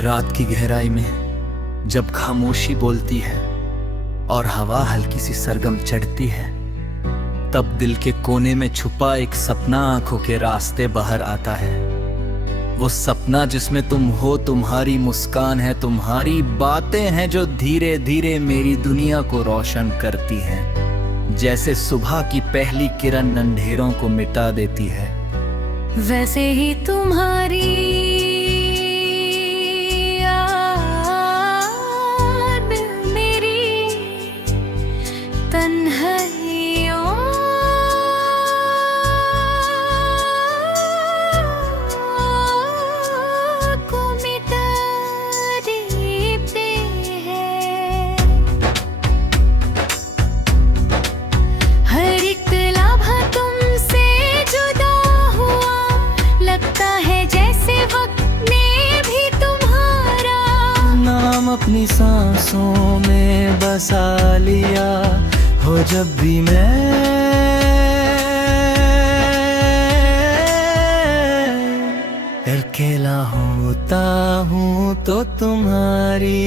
रात की गहराई में जब खामोशी बोलती है और हवा हल्की सी सरगम चढ़ती है, तब दिल के कोने में छुपा एक सपना आंखों के रास्ते बाहर आता है। वो सपना जिसमें तुम हो, तुम्हारी मुस्कान है, तुम्हारी बातें हैं जो धीरे धीरे मेरी दुनिया को रोशन करती हैं। जैसे सुबह की पहली किरण अंधेरों को मिटा देती है, वैसे ही तुम्हारी याद मेरी तन्हाइयों को मिटा देते हैं। हर एक लम्हा तुमसे जुदा हुआ, लगता है जैसे वक्त ने भी तुम्हारा नाम अपनी सांसों में बसा लिया हो। जब भी मैं अकेला होता हूँ तो तुम्हारी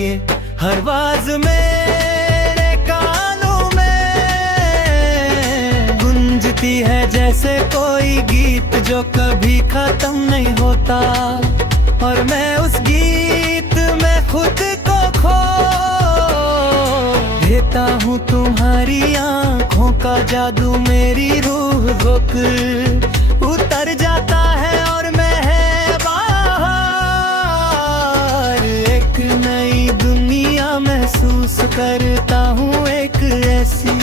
हर आवाज मेरे कानों में गूंजती है, जैसे कोई गीत जो कभी खत्म नहीं होता। और मैं उस गीत में खुद को खो देता हूँ। तुम्हारी आंखों का जादू मेरी रूह रुक उतर जाता है और मैं है बाहर। एक नई दुनिया महसूस करता हूँ, एक ऐसी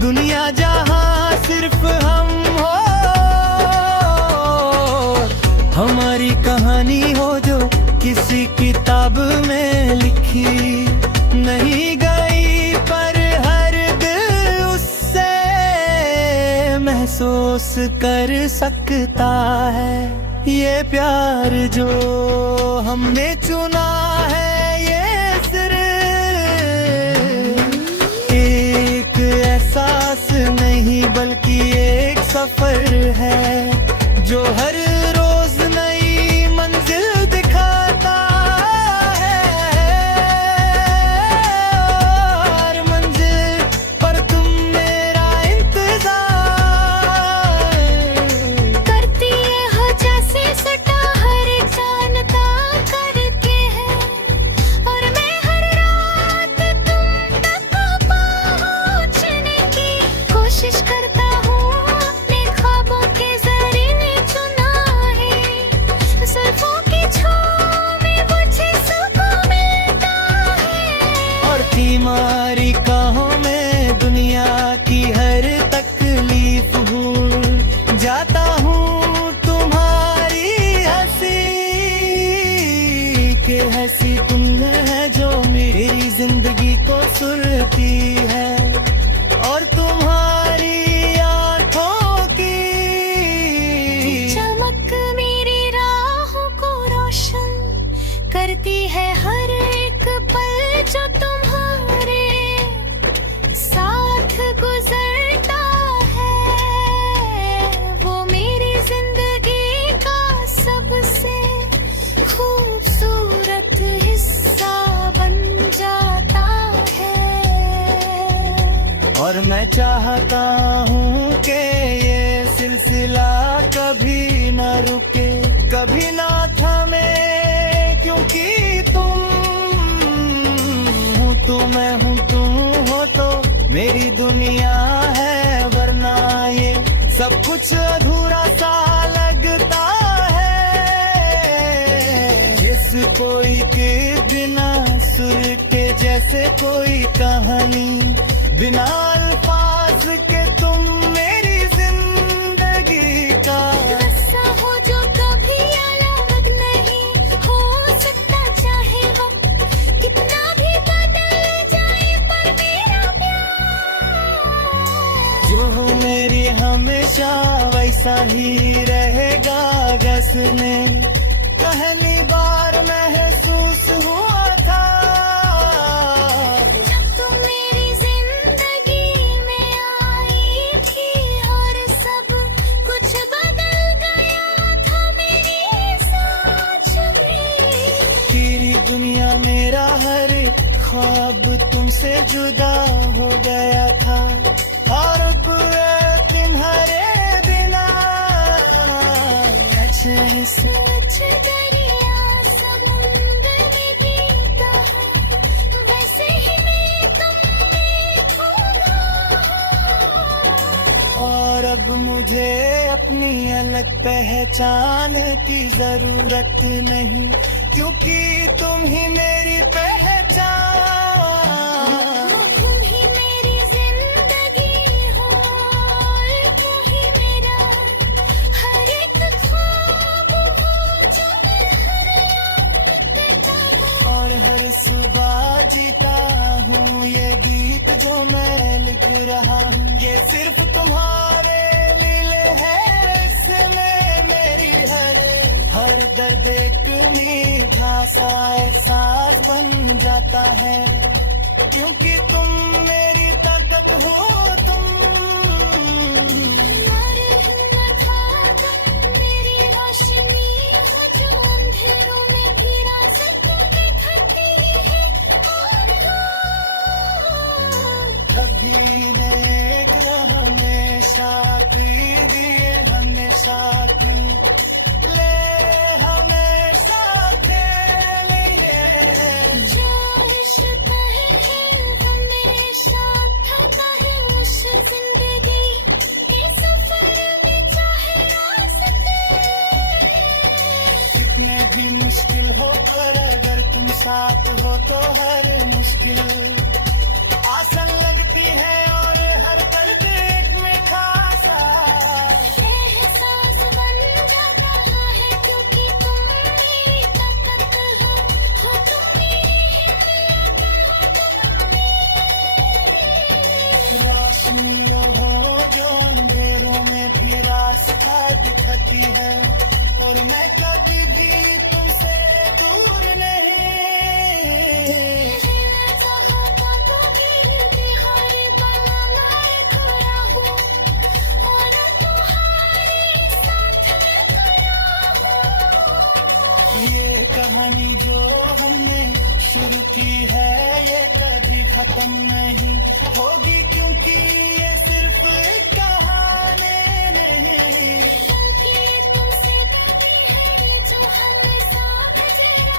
दुनिया जहाँ सिर्फ हम हो। हमारी कहानी हो जो किसी किताब में लिखी नहीं गई, पर हर दिल उससे महसूस कर सकता है। ये प्यार जो हमने चुना है, ये सिर्फ एक एहसास नहीं बल्कि एक सफर है जो हर रोज नई मंजिल दिखाता है। हर मंजिल पर तुम मेरा इंतजार करती है हो, जैसे सटा हर जानता करके है। और मैं हर रात तुम तक पहुंचने की कोशिश करता हूँ। अपने ख्वाबों के जरिए चुना है, जुल्फों की छाँव में मुझे सुकून मिलता है। और तुम्हारी काहों में दुनिया की हर तकलीफ भूल जाता हूँ। तुम्हारी हंसी के हंसी तुम है जो मेरी जिंदगी को सुलती है। और तुम्हारी आंखों की चमक मेरी राहों को रोशन करती है। हर एक पल जो तुम्हारे साथ गुजरता है, वो मेरी जिंदगी का सबसे खूबसूरत हिस्सा बन जाता है। और मैं चाहता हूँ कि ये सिलसिला कभी न रुके, कभी ना थमे, क्योंकि तुम हूँ तो मैं हूँ, तुम हो तो मेरी दुनिया है। वरना ये सब कुछ अधूरा सा लगता है। जिस कोई के बिना सुर के, जैसे कोई कहानी बिना अल्फाज के, तुम मेरी जिंदगी का ऐसा हो जो कभी अलग नहीं हो सकता। चाहे वक्त कितना भी बदल जाए, पर मेरा प्यार जो हो मेरी हमेशा वैसा ही रहेगा। गसने पहली बार महसूस हुआ था जब तुम मेरी जिंदगी में आई थी, और सब कुछ बदल गया था मेरे साथ भी। ख्वाब तुमसे जुदा हो गया था, और पूरे तुम्हारे बिना अच्छे से सच दरिया समुंदर में जीता हूँ, वैसे ही मैं तुमने खोना हूँ। और अब मुझे अपनी अलग पहचान की जरूरत नहीं, क्योंकि तुम ही मेरी पहचान। तुम ही मेरी जिंदगी हो, तुम ही मेरा हर एक ख्वाब हो, जो मैं हर याद देता हूँ। और हर सुबह जीता हूँ ये गीत जो मैं लिख रहा हूँ, ये सिर्फ तुम्हारे लिए है। इसमें मेरी हर दर्द एक मीठा सा एहसास बन जाता है, क्योंकि तुम मेरी ताकत हो। और हिम्मत हो तुम, मेरी रोशनी हो, जो अंधेरों में भी राज़ दिखाती है। और कभी नेक हमेशा दिए हमेशा ले हमेशा लिए। जो इश्क है हमेशा था है उस जिंदगी के सफर में, चाहे रास्ते कितने भी मुश्किल हो, पर अगर तुम साथ हो तो हर मुश्किल आसान लगती है। और हर दर्द एक मीठा सा एहसास बन जाता है, क्योंकि तुम मेरी ताकत हो तुम मेरी हिम्मत हो, तुम मेरी रोशनी हो जो अंधेरों में भी रास्ता दिखाती है। और मैं कभी भी तुमसे दूर नहीं। ये कहानी जो हमने शुरू की है, ये कभी खत्म नहीं होगी, क्योंकि ये सिर्फ एक कहानी नहीं। बल्कि तुमसे देती है जो हमें साथ तेरा।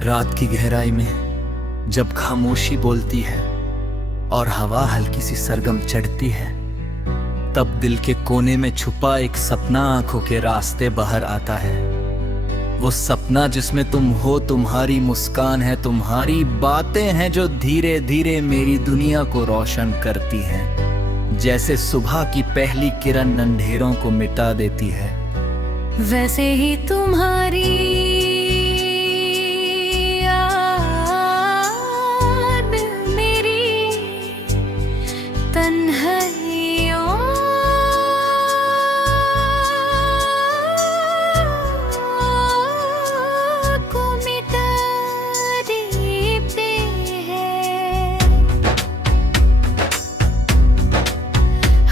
रात की गहराई में जब खामोशी बोलती है और हवा हल्की सी सरगम चढ़ती है, तब दिल के कोने में छुपा एक सपना आंखों के रास्ते बाहर आता है। वो सपना जिसमें तुम हो, तुम्हारी मुस्कान है, तुम्हारी बातें हैं जो धीरे धीरे मेरी दुनिया को रोशन करती हैं, जैसे सुबह की पहली किरण अंधेरों को मिटा देती है। वैसे ही तुम्हारी याद मेरी तन्हाइयों को मिटा देते हैं।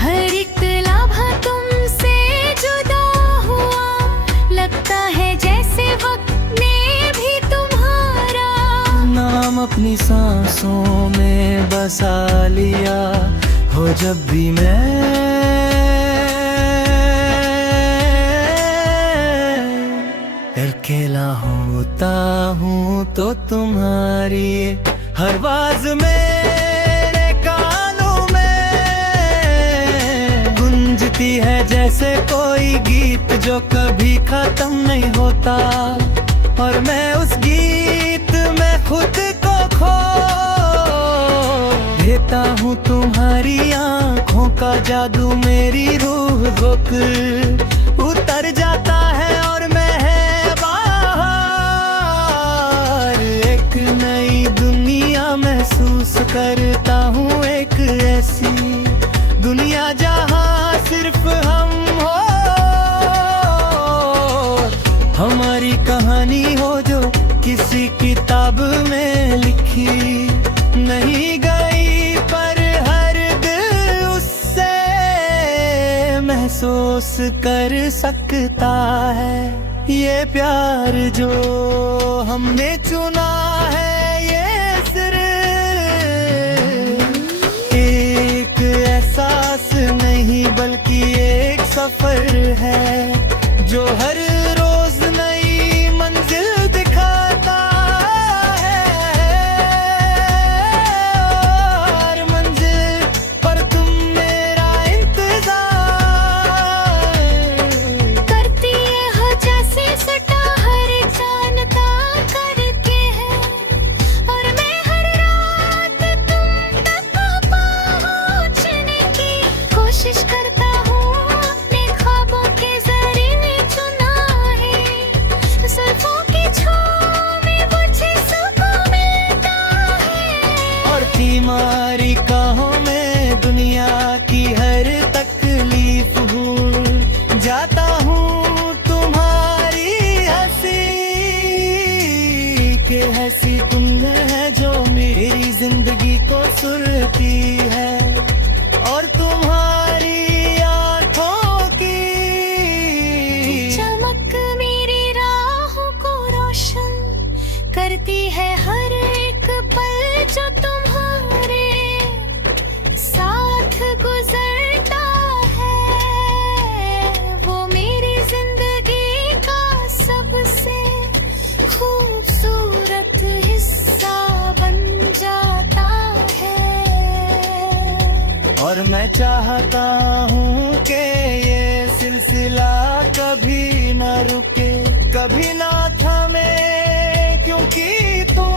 हर एक लम्हा तुमसे जुदा हुआ, लगता है जैसे वक्त ने भी तुम्हारा नाम अपनी सांसों में बसा लिया हो। जब भी मैं अकेला होता हूँ तो तुम्हारी हर आवाज मेरे कानों में गूंजती है, जैसे कोई गीत जो कभी खत्म नहीं होता। और मैं उस गीत में खुद को खो देता हूँ। तुम्हारी आंखों का जादू मेरी रूह रुक उतर जाता है, और मैं है बाहर एक नई दुनिया महसूस करता हूँ। एक ऐसी दुनिया जहाँ सिर्फ हम हो, हमारी कहानी हो जो किसी किताब में लिखी नहीं गई, पर हर दिल उससे महसूस कर सकता है। ये प्यार जो हमने चुना है, ये सिर्फ एक एहसास नहीं बल्कि एक सफर है जो हर रोज नई मंजिल दिखाता है। हर मंजिल पर तुम मेरा इंतजार करती है हो जैसे सटा हर जानता करके है, और मैं हर रात तुम तक पहुंचने की कोशिश करता हूँ। अपने ख्वाबों के जरिए चुना है, जुल्फों की छाँव में मुझे सुकून मिलता है। और तुम्हारी निगाहों में दुनिया की हर तकलीफ भूल जाता हूँ। तुम्हारी हंसी के हंसी तुम है जो मेरी जिंदगी को सुलती है, और तुम्हारी आंखों की चमक मेरी राहों को रोशन करती है। हर एक पल जो तुम्हारे साथ गुजरता है, वो मेरी जिंदगी का सबसे खूबसूरत हिस्सा बन जाता है। और मैं चाहता हूँ कि ये सिलसिला कभी न रुके, कभी ना थमे, क्योंकि तुम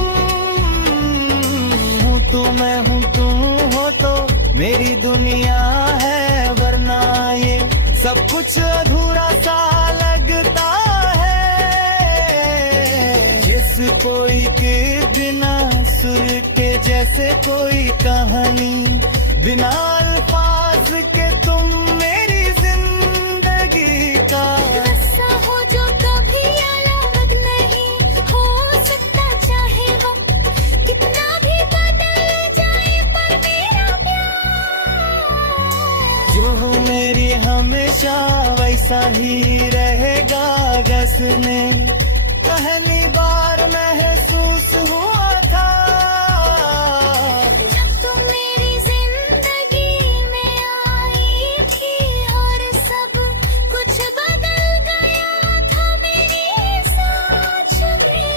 हूँ तो मैं हूँ, तुम हो तो मेरी दुनिया है, वरना ये सब कुछ अधूरा सा लगता है। जिस कोई के बिना सुर के जैसे कोई कहानी, बिना अल्फाज के तुम मेरी जिंदगी का ऐसा हो जो कभी अलग नहीं हो सकता, चाहे वक्त कितना भी बदल जाए, पर मेरा प्यार जो हो मेरी हमेशा वैसा ही रहेगा। जैसने पहली बार महसूस हुआ था, जब तुम मेरी जिंदगी में आई थी और सब कुछ बदल गया था मेरी सोच में।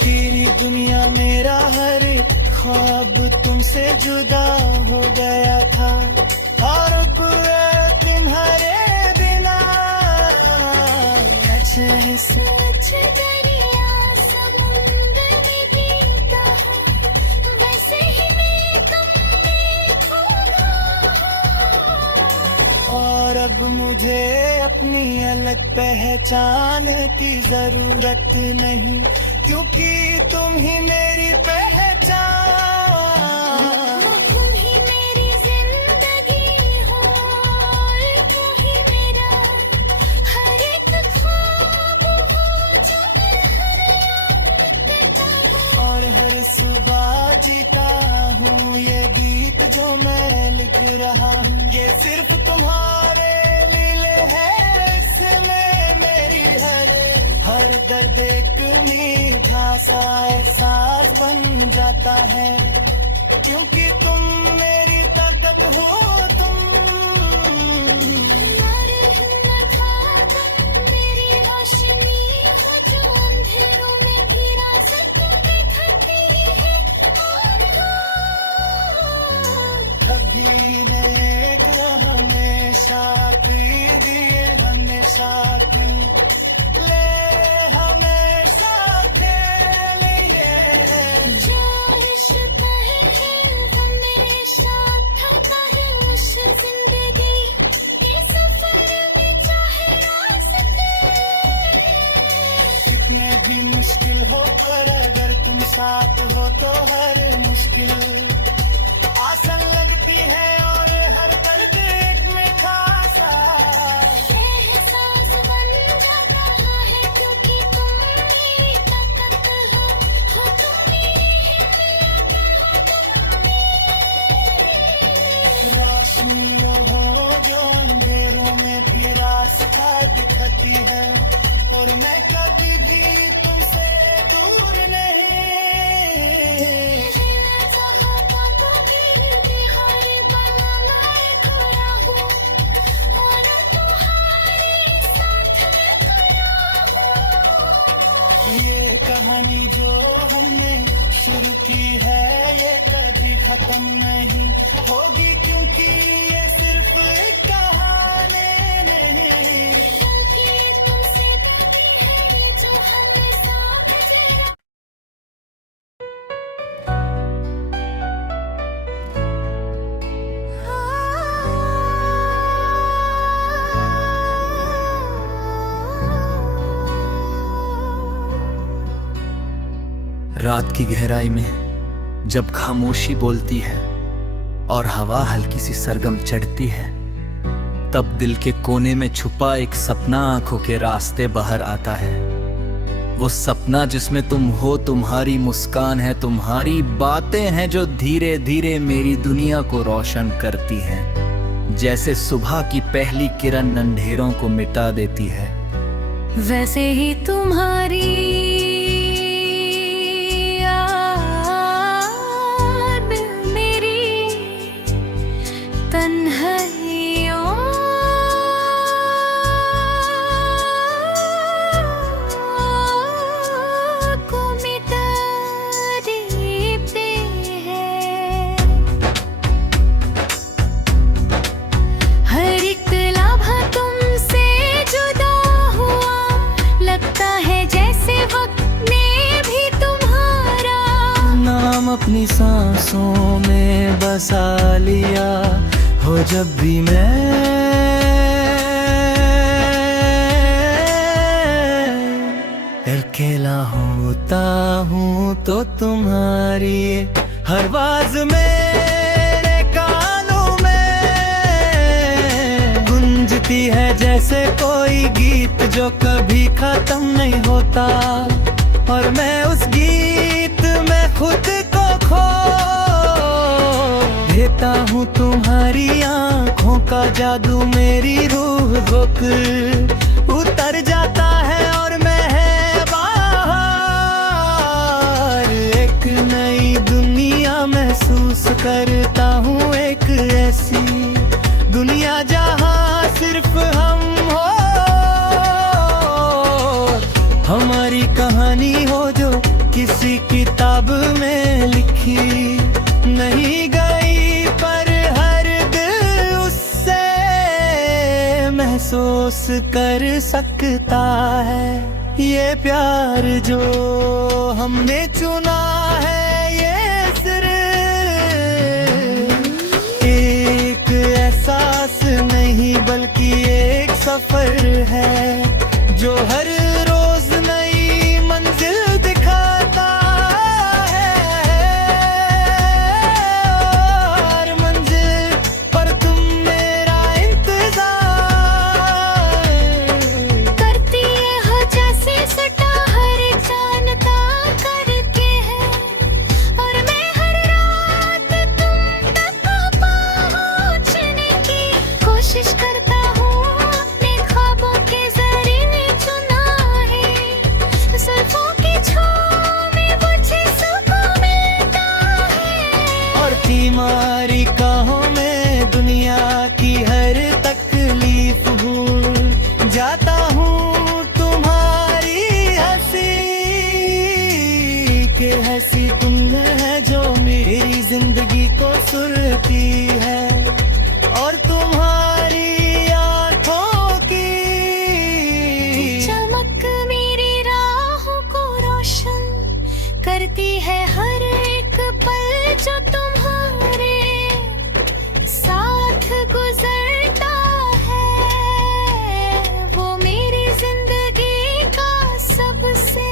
तेरी दुनिया मेरा हर ख्वाब तुमसे जुदा हो गया था, और पूरे तुम्हारे बिना सच दरिया समुंदर में पीता हूँ, वैसे ही मैं तुम में खोया हूँ। और अब मुझे अपनी अलग पहचान की जरूरत नहीं, क्योंकि तुम ही मेरी पहचान। तुम ही मेरी जिंदगी हो, तुम ही मेरा हर एक ख्वाब हो जो मैं हर याद करता हूँ। और हर सुबह जीता हूँ ये गीत जो मैं लिख रहा हूँ, ये सिर्फ तुम्हारे लीले है। इसमें मेरी हर दर्द एक मीठा सा एहसास बन जाता है, क्योंकि तुम मेरी ताकत हो। तुम तुम्हारे हिम्मत था, तुम मेरी रोशनी हो जो अंधेरों में भी राज़ को दिखाती है। और कभी नेक हमेशा दिए हमेशा ले हमेशा के लिए। जो इश्क है वो मेरे साथ था ही उस जिंदगी के सफर में, चाहे रास्ते कितने भी मुश्किल हो, पर अगर तुम साथ हो तो हर मुश्किल आसान लगती है। और हर दर्द एक में खासा एहसास बन जाता है, क्योंकि तुम कहानी जो हमने शुरू की है ये कभी खत्म नहीं होगी, क्योंकि ये सिर्फ एक कहानी नहीं बल्कि तुमसे देती है जो हमें साथ जरा। रात की गहराई में जब खामोशी बोलती है और हवा हल्की सी सरगम चढ़ती है, तब दिल के कोने में छुपा एक सपना आंखों के रास्ते बाहर आता है। वो सपना जिसमें तुम हो, तुम्हारी मुस्कान है, तुम्हारी बातें हैं जो धीरे धीरे मेरी दुनिया को रोशन करती हैं, जैसे सुबह की पहली किरण अंधेरों को मिटा देती है। वैसे ही तुम्हारी याद मेरी तन्हाइयों को मिटा देते हैं। हर एक लम्हा तुमसे जुदा हुआ, लगता है जैसे वक्त ने भी तुम्हारा नाम अपनी सांसों में बसा लिया हो। जब भी मैं अकेला होता हूँ तो तुम्हारी हर आवाज मेरे कानों में गूंजती है, जैसे कोई गीत जो कभी खत्म नहीं होता। और मैं उस गीत में खुद को खो देता हूँ। तुम्हारी आंखों का जादू मेरी रूह रुक उतर जाता है और मैं है बाहर। एक नई दुनिया महसूस करता हूँ, एक ऐसी दुनिया जहाँ सिर्फ हम हो। हमारी कहानी हो जो किसी किताब में लिखी नहीं गई, पर हर दिल उससे महसूस कर सकता है। ये प्यार जो हमने चुना है, ये सिर्फ एक एहसास नहीं बल्कि एक सफर है जो हर रोज नई मंजिल दिखाता है। हर मंजिल पर तुम मेरा इंतजार करती है हो, जैसे सटा हर जानता करके है। और मैं हर रात तुम तक पहुंचने की कोशिश करता हूँ। अपने ख्वाबों के जरिए चुना है, जुल्फों की छाँव में मुझे सुकून मिलता है। और तुम्हारी निगाहों में दुनिया की हर तकलीफ भूल जाता हूँ। तुम्हारी हंसी के हंसी तुम है जो मेरी जिंदगी को सुलती है। और तुम्हारी आंखों की चमक मेरी राहों को रोशन करती है। हर एक पल जो तुम्हारे साथ गुजरता है, वो मेरी जिंदगी का सबसे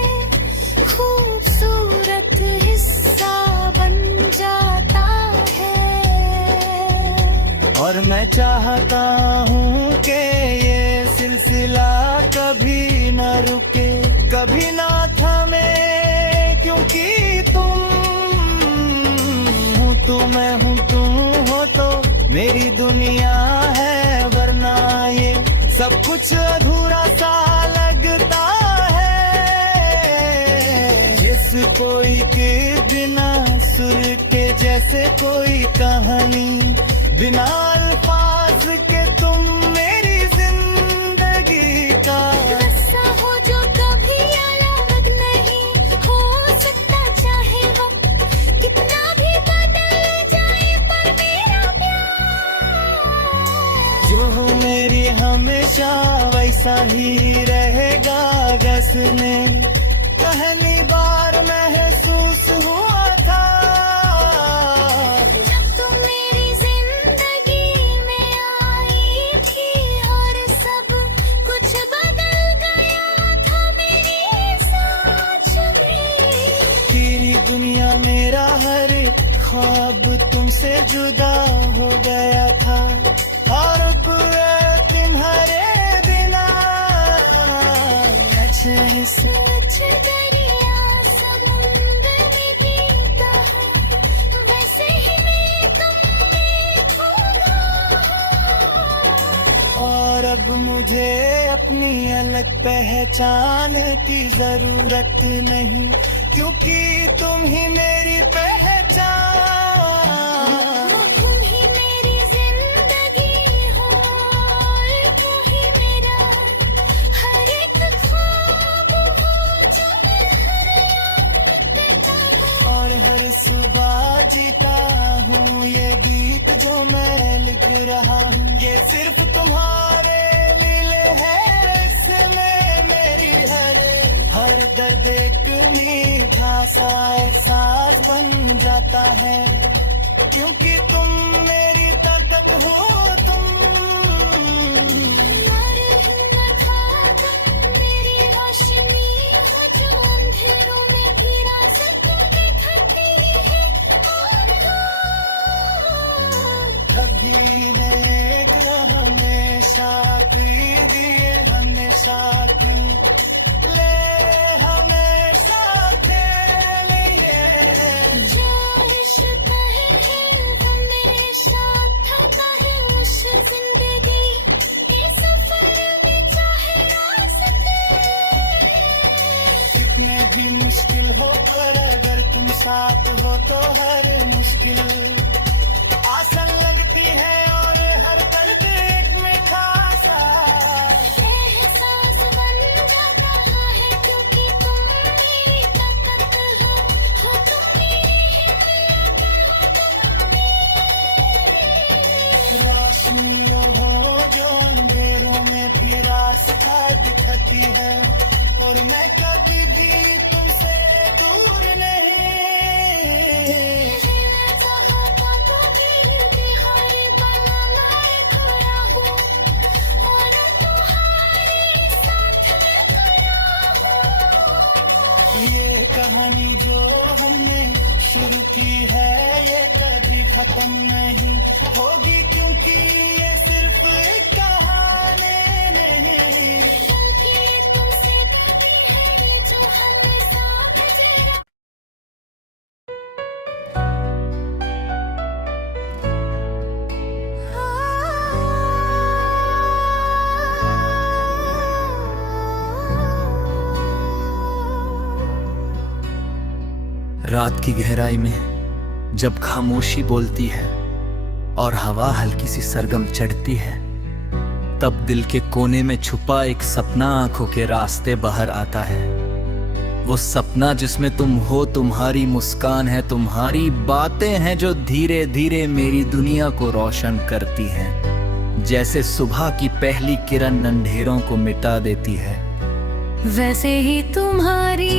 खूबसूरत हिस्सा बन जाता है। और मैं चाहता हूँ कि ये सिलसिला कभी न रुके, कभी ना थमे, क्योंकि तुम हूँ तो मैं हूँ, तुम हो तो मेरी दुनिया है। वरना ये सब कुछ अधूरा सा लगता है। जिस कोई के बिना सुर के, जैसे कोई कहानी बिना अल्फाज के। तुम मेरी जिंदगी का रस्सा हो जो कभी अलग नहीं हो सोचा वैसा ही रहेगा गसने, पहली बार महसूस हुआ था जब तुम मेरी जिंदगी में आई थी और सब कुछ बदल गया था मेरी सोच में। तेरी दुनिया मेरा हर ख्वाब तुमसे जुदा हो गया था, और पूरे तुम्हारे बिना अच्छे सोच दरिया समुंदर में पीता हूँ, वैसे ही मैं तुम में खो गया। और अब मुझे अपनी अलग पहचान की जरूरत नहीं, क्योंकि तुम ही मेरी पहचान। तुम ही मेरी जिंदगी हो, तुम ही मेरा हर एक ख्वाब हो जो मैं हर याद देता हूँ। और हर सुबह जीता हूँ ये गीत जो मैं लिख रहा हूँ, ये सिर्फ तुम्हारे लिए है, इसमें मेरी हर दर्द एक मीठा सा एहसास बन जाता है, क्योंकि तुम मेरी ताकत हो। तुम तुम्हारे हिम्मत हो, तुम मेरी रोशनी हो जो अंधेरों में भी राज़ दिखाती है। और कभी देख हमेशा दिए हमेशा ले हमेशा के लिए। जो इश्क है हमेशा थमता है उस जिंदगी के सफर में चाहे रास्ते। कितने भी मुश्किल हो पर अगर तुम साथ हो तो हर मुश्किल आसान लगती है, और हर दर्द एक मीठा सा एहसास बन जाता है, क्योंकि तुम मेरी ताकत हो तुम मेरी हिम्मत हो, तुम मेरी रोशनी हो जो अंधेरों में भी रास्ता दिखाती है। और मैं कभी भी तुमसे दूर नहीं। ये कहानी जो हमने शुरू की है ये कभी खत्म नहीं होगी, क्योंकि ये सिर्फ एक कहानी नहीं। बल्कि तुमसे कहती है जो हमें साथ तेरा। रात की गहराई में जब खामोशी बोलती है और हवा हल्की सी सरगम चढ़ती है, तब दिल के कोने में छुपा एक सपना आंखों के रास्ते बाहर आता है। वो सपना जिसमें तुम हो, तुम्हारी मुस्कान है, तुम्हारी बातें हैं जो धीरे धीरे मेरी दुनिया को रोशन करती हैं, जैसे सुबह की पहली किरण अंधेरों को मिटा देती है। वैसे ही तुम्हारी